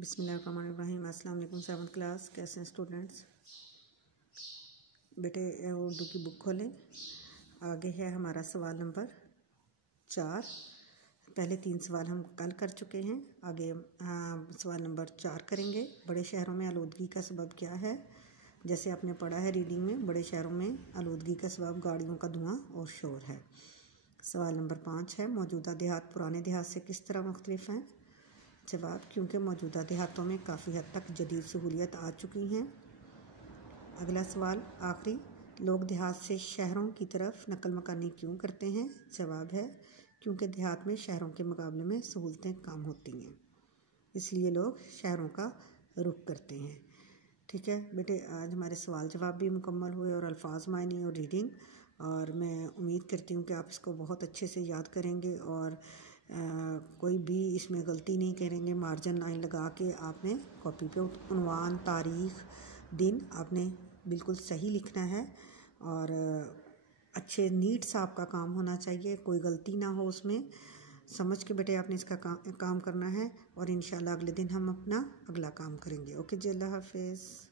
बिस्मिल्लाहिर्रहमानिर्रहीम। अस्सलाम वालेकुम। 7th क्लास, कैसे हैं स्टूडेंट्स? बेटे उर्दू की बुक खोलें। आगे है हमारा सवाल नंबर 4। पहले 3 सवाल हम कल कर चुके हैं। आगे सवाल नंबर 4 करेंगे। बड़े शहरों में आलूदगी का सबब क्या है? जैसे आपने पढ़ा है रीडिंग में, बड़े शहरों में आलूदगी का सबब गाड़ियों का धुआं और शोर है। सवाल नंबर 5 है, मौजूदा देहात पुराने देहात से किस तरह मुख्तलिफ हैं? जवाब, क्योंकि मौजूदा देहातों में काफ़ी हद तक जदीद सहूलियत आ चुकी हैं। अगला सवाल आखिरी, लोग देहात से शहरों की तरफ नकल मकानी क्यों करते हैं? जवाब है, क्योंकि देहात में शहरों के मुकाबले में सहूलतें कम होती हैं, इसलिए लोग शहरों का रुख करते हैं। ठीक है बेटे, आज हमारे सवाल जवाब भी मुकम्मल हुए और अल्फाज मायने और रीडिंग, और मैं उम्मीद करती हूँ कि आप इसको बहुत अच्छे से याद करेंगे और कोई भी इसमें गलती नहीं करेंगे। मार्जिन लाइन लगा के आपने कॉपी पे उन्वान, तारीख़, दिन आपने बिल्कुल सही लिखना है और अच्छे नीट सा आपका काम होना चाहिए, कोई गलती ना हो उसमें। समझ के बेटे आपने इसका काम करना है और इंशाल्लाह अगले दिन हम अपना अगला काम करेंगे। ओके जी, अल्लाह हाफिज़।